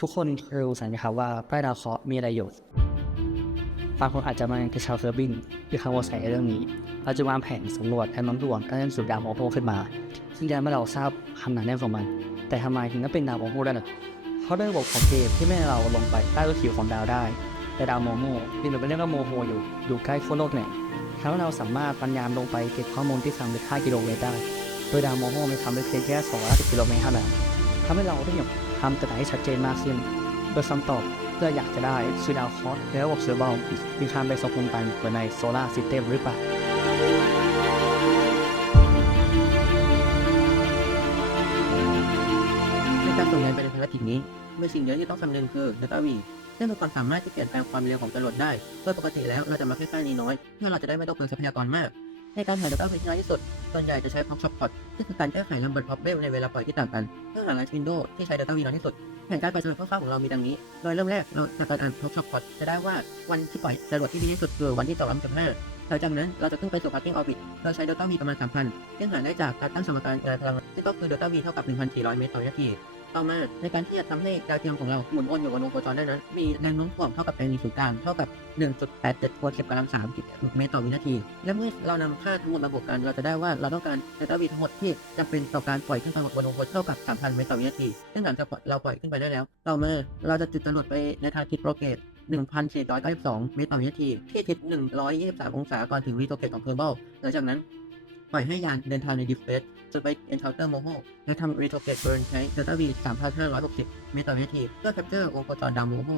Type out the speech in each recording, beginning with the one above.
ทุกคนรู้สัญญาครับว่าใต้ดาวเคราะห์มีอะไรอยู่บางคนอาจจะมากระเชาเซอร์บินหรือคำว่าใส่เรื่องนี้เราจะวางแผนสำรวจและน้ำดวงการเล่นสู่ดาวโมโหขึ้นมา ซึ่งยังไม่เราทราบคำหนาแน่นของมัน แต่ทำไมถึงต้องเป็นดาวโมโหได้ล่ะเพราะด้วยระบบของเกมที่ไม่ให้เราลงไปใต้พื้นผิวของดาวได้ แต่ดาวโมโหที่เราไปเรียกว่าโมโหอยู่อยู่ใกล้ขั้วโลกเนี่ยทำให้เราสามารถปัญญามลงไปเก็บข้อมูลที่ทางลึก5กิโลเมตรได้ โดยดาวโมโหมีความลึกเพียงแค่210กิโลเมตรเท่านั้นทำให้เราได้อย่าง ทำแต่ไหนให้ชัดเจนมากขึ้นโดยคำตอบเพื่ออยากจะได้คือดาวเคราะห์และระบบเซอร์เบลมีความไปสมพงษ์กันเหมือนในโซลาร์ซิสเต็มหรือเปล่าในการส่งงานไปในภารกิจนี้มีสิ่งเดียวที่ต้องคำนึงคือ Data V ซึ่งเป็นความสามารถที่เปลี่ยนแปลงความเร็วของจรวดได้โดยปกติแล้วเราจะมาแค่ค่านี้น้อยเพื่อเราจะได้ไม่ต้องเปลืองทรัพยากรมาก ในการหา Data V ที่น้อยที่สุด ส่วนใหญ่จะใช้พ o อ s h o t pot ซึ่งคือการแก้ไข number problem ในเวลาปล่อยที่ต่างกัน เพื่อหา light window ที่ใช้ Data V น้อยที่สุด แผนการปล่อยจรวดคร่าวๆของเรามีดังนี้ โดยเริ่มแรกเราจากการอ่าน p o อ s h o t pot จะได้ว่าวันที่ปล่อยจรวดที่ดีที่สุดคือวันที่2.5หลังจากนั้นเราจะขึ้นไปสู่ parking orbit เราใช้ Delta V ประมาณ3,000ซึ่งหาได้จากการตั้งสมการงานพลังงานซึ่งก็คือ Delta V เท่ากับ1,400 เมตรต่อวินาที ต่อมาในการที่จะทำให้ดาวเทียมของเราหมุนวนอยู่บนวงโคจรได้นั้น มีแรงโน้มถ่วงเท่ากับแรงหนีศูนย์กลางเท่ากับ 1.87คูณ10กำลัง3เมตรต่อวินาที และเมื่อเรานำค่าทั้งหมดมาบวกกัน เราจะได้ว่าเราต้องการ Delta V ทั้งหมดที่จำเป็นต่อการปล่อยขึ้นไปบนวงโคจรเท่ากับ 3,000เมตรต่อวินาที ซึ่งหลังจากเราปล่อยขึ้นไปได้แล้ว ต่อมาเราจะจุดจรวดไปในทางทิศโปรเกต1,492เมตรต่อวินาทีที่ทิศ123 องศาก่อนถึงรีโทเกตของเคอร์เบิลหลังจากนั้น ปล่อยให้ยานเดินทางในดิฟเฟสจนไป Encounter Moho และทำ Retrograde Burn ใช้ Delta V 3,560เมตรต่อวินาทีเพื่อ capture วงโคจรดาวโมโฮ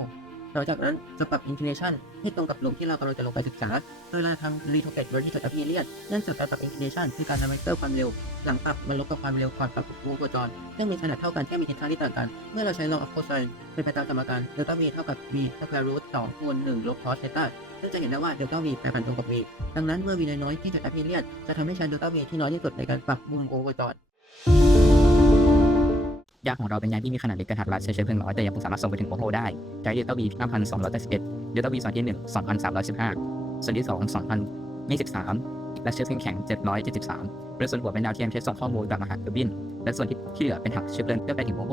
หลังจากนั้นจะปรับ inclination ให้ตรงกับหลุมที่เรากำลังจะลงไปศึกษา โดยเราทำ Retrograde Burn ที่จุด Aphelion เนื่องจากการปรับ inclination คือการทำเวกเตอร์ความเร็ว หลังปรับมันลบกับความเร็วก่อนปรับวงโคจรซึ่งมีขนาดเท่ากันแค่มีทิศทางที่ต่างกัน เมื่อเราใช้ law of cosine เป็นไปตามสมการ delta v เท่ากับ v square root 2คูณ1ลบ cos theta ซึ่ งจะเห็นได้ว่า delta v แปรผันตรงกับ v ดังนั้นเมื่อ v น้อยที่จุด Aphelion จะทำให้ใช้ delta v ที่น้อยที่สุดในการปรับมุมวงโคจรยาของเราเป็นยาที่มีขนาดเล็กกระทัดรัดใช้เชื้อเพลิงน้อยแต่ยังคงสามารถส่งไปถึงโมโหได้ใช้เดลต้าบี5,281เดลต้าบีส่วนที่1 2,315ส่วนที่ 2 2,023 และเชื้อเพลิงแข็ง 773โดยส่วนหัวเป็นดาวเทียมที่ส่งข้อมูลกลับมาหาเทอร์บิน และส่วนที่ที่เหลือเป็นถังเชื้อเพลิงเพื่อไปถึงโมโห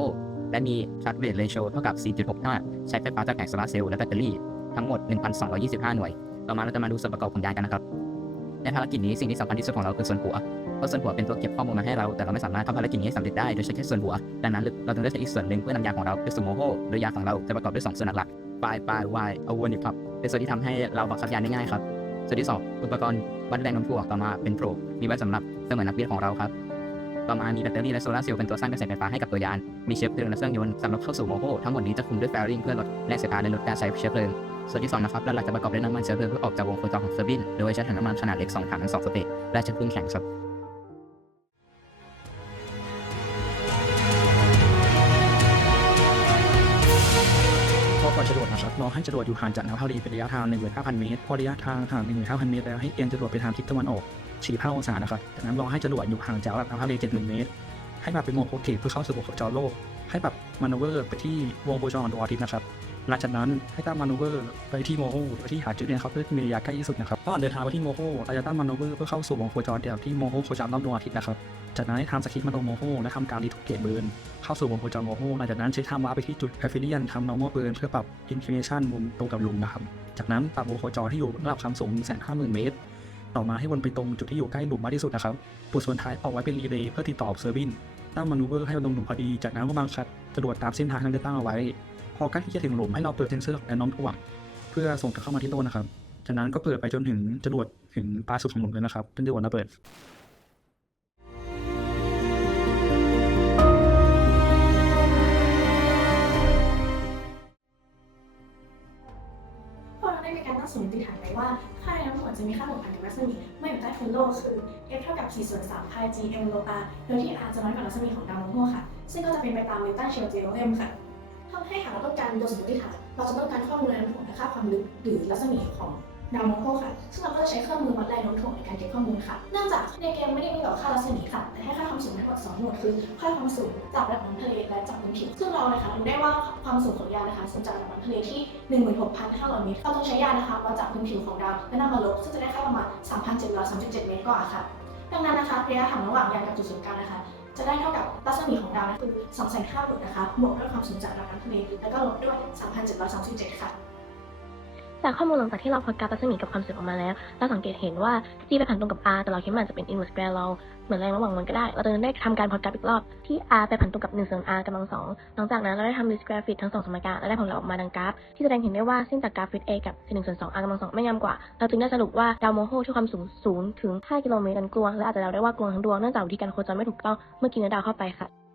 และมีชาร์จเรทเรโชเท่ากับ 4.65 ใช้ไฟฟ้าจากแผงโซลาร์เซลล์และแบตเตอรี่ ทั้งหมด 1,225 หน่วย ต่อมาเราจะมาดูส่วนประกอบของยานกันนะครับ ในภารกิจนี้สิ่งที่สำคัญที่สุดของเราคือส่วนหัว เพราะส่วนหัวเป็นตัวเก็บข้อมูลมาให้เรา แต่เราไม่สามารถทำภารกิจนี้ให้สำเร็จได้โดยใช้แค่ส่วนหัว ดังนั้นเราต้องได้ใช้อีกส่วนหนึ่งเพื่อนำยาของเราไปสู่โมโหโดยยาของเราจะประกอบด้วยสองส่วนหลักๆ y by y เอายอวนครับเป็นส่วนที่ทำให้เราบังคับยานได้ง่ายครับส่วนที่สองอุปกรณ์วัดแรงโน้มถ่วงต่อมาเป็นโปรมีไว้สำหรับเสมือนนักบินของเราครับ ต่อมามีแบตเตอรี่และโซลาร์เซลล์เป็นตัวสร้างกระแสไฟฟ้าให้กับตัวยาน มีเชื้อเพลิงและเครื่องยนต์สำหรับเข้าสู่โมโหทั้งหมดนี้จะคุมด้วยแฟริงเพื่อลดแรงเสียดทานและลดการใช้เชื้อเพลิงส่วนที่สองนะครับด้านหลังจะประกอบด้วยน้ำมันเชื้อเพลิงเพื่อออกจากวงโคจรของเซอร์บิน โดยใช้ถังน้ำมันขนาดเล็กสองถังทั้งสองสเตจและเชื้อเพลิงแข็งครับพอก่อนจรวดนะครับเราให้จรวดอยู่ห่างจากแนวเท่าดีเป็นระยะทาง15,000 เมตร พอระยะทางห่าง15,000 เมตรแล้วให้เอียงจรวดไปทางทิศตะวันออก 45องศานะครับจากนั้นราให้จรวดอยู่ห่างจากแนวเท่าดี70,000เมตร ให้ปรับเป็นโมโปรเกตเพื่อเข้าสู่วงโคจรโลก ให้ปรับมานเวอร์ไปที่วงโคจรดวงอาทิตย์นะครับหลังจากนั้นให้ตั้งมานเวอร์ไปที่โมโหไปที่หาจุดเรียนครับเพื่อมีระยะใกล้ที่สุดนะครับก่อนเดินทางไปที่โมโหเราจะตั้งมานเวอร์เพื่อเข้าสู่วงโคจรเดียวที่โมโหโคจรรอบดวงอาทิตย์นะครับจากนั้นให้ทำสคริปต์มาตรงโมโหและทำการรีทูเกตเบิร์นเข้าสู่วงโคจรโมโหหลังจากนั้นใช้ทำว้าร์ปไปที่จุดแพฟิเลียนทำ normal burn เพื่อปรับ inclination มุมตรงกับลุมนะครับจากนั้นปรับวงโคจรที่อยู่ระดับความสูง150,000เมตร ต่อมาให้วนไปตรงจุดที่อยู่ใกล้หลุมมากที่สุดนะครับปุดส่วนท้ายออกไว้เป็นรีเลย์เพื่อติดต่อเซอร์วินตั้งมานูเวอร์ให้มันตรงหลุมพอดี จากนั้นก็บังคับจรวดตามเส้นทางที่ได้ตั้งเอาไว้ พอใกล้ที่จะถึงหลุมให้เราเปิดเซนเซอร์และน้อมถ่วงเพื่อส่งกลับเข้ามาที่โต้นนะครับ จากนั้นก็เปิดไปจนถึงจรวดถึงปลายสุดของหลุมเลยนะครับเป็นจรวดระเบิด ได้มีการตั้งสมมติฐานไว้ว่า ค่าแรงน้ำหมดจะมีค่าหน่วงพันธุรัศมีเมื่ออยู่ใต้พื้นโลกคือ f เท่ากับ4ส่วน3 pi g m ลบ r โดยที่ r จะน้อยกว่ารัศมีของดาวโมโหค่ะ ซึ่งก็จะเป็นไปตามนิวตันเชลเจโรเลมค่ะทำให้หากเราต้องการโดยสมมติฐาน เราจะต้องการข้อมูลแรงโน้มถ่วงและค่าความลึกหรือรัศมีของ ดาวโมโหค่ะ ซึ่งเราก็จะใช้เครื่องมือวัดแรงโน้มถ่วงในการเก็บข้อมูลค่ะ เนื่องจากในเกมไม่ได้มีแบบค่ารัศมีค่ะ แต่ให้ค่าความสูงทั้งหมดสองหน่วยคือ ค่าความสูงจากระดับน้ำทะเลและจากพื้นผิว ซึ่งเรานะคะรู้ได้ว่าความสูงของยานนะคะสูงจากระดับน้ำทะเลที่ 16,500 เมตร เราต้องใช้ยานนะคะวัดจากพื้นผิวของดาวและนำมาลบ ซึ่งจะได้ค่าประมาณ 3,737 เมตรกว่าค่ะ ดังนั้นนะคะระยะห่างระหว่างยานกับจุดศูนย์กลางนะคะจะได้เท่ากับรัศมีของดาวนะคือ2 5 0 0 0นะคะบวกด้วยความสูงจากระดับน้ำทะเลแล้วก็ลบด้วย 3,737 ค่ะ จากข้อมูลหลังจากที่เราพอดกราฟรัศมีกับความสูงออกมาแล้ว เราสังเกตเห็นว่า g ไปผ่านตรงกับ r แต่เราคิดว่ามันจะเป็น inverse square law เหมือนแรงระหว่างมันก็ได้ เราจะได้ทำการพอดกาฟอีกรอบที่ r ไปผ่านตรงกับ1ส่วน r กำลังสองหลังจากนั้นเราได้ทำ least square fit ทั้งสองสมการและได้ผลลัพธ์ออกมาดังกราฟ ที่แสดงเห็นได้ว่าเส้นจากกราฟ fit a กับ1ส่วน2 r กำลังสองไม่งามกว่า เราจึงได้สรุปว่าดาวโมโฮที่ความสูง0ถึง5กิโลเมตรนั้นกลวงและอาจจะเดาได้ว่ากลวงทั้งดวงเนื่องจากวิธีการโคจรไม่ถูกต้องเมื่อกินเนื้อดาวเข้าไปค่ะ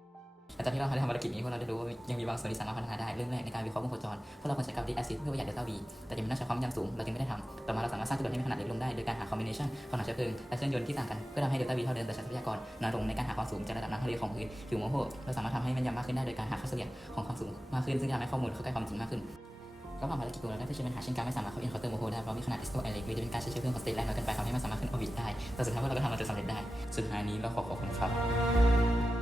หลังจากที่เราได้ทำภารกิจนี้พวกเราได้รู้ว่ายังมีบางส่วนที่สามารถพัฒนาได้เรื่องแรกในการวิเคราะห์วงโคจรพวกเราควรใช้กราฟดิแอซิดเพื่อประหยัดเดลต้า v แต่ยังไม่ต้องใช้ความยำสูง เราจึงไม่ได้ทำต่อมาเราสามารถสร้างจรวดให้มีขนาดเล็กลงได้โดยการหาคอมบิเนชันของหนังเชื้อเพลิงและเครื่องยนต์ที่ต่างกันเพื่อทำให้เดลต้า v เท่าเดิมแต่ใช้ทรัพยากรน้อยลงในการหาความสูงจากระดับน้ำทะเลของพื้นผิวโมโหเราสามารถทำให้แม่นยำมากขึ้นได้โดยการหาค่าเฉลี่ยของความสูงมากขึ้นซึ่งจะทำให้ข้อมูลเข้าใกล้ความจริงมากขึ้นระหว่างภารกิจตัวเราได้เผชิญปัญหาเช่นการไม่สามารถเข้าอินเคาน์เตอร์โมโหได้เพราะมีขนาดดิสโตไอเล็กหรือจะเป็นการใช้เชื้อเพลิงของสเตทแรงน้อยเกินไปทำให้ไม่สามารถขึ้นออร์บิทได้แต่สุดท้ายพวกเราก็ทำมันจนสำเร็จได้ สุดท้ายนี้เราขอขอบคุณครับ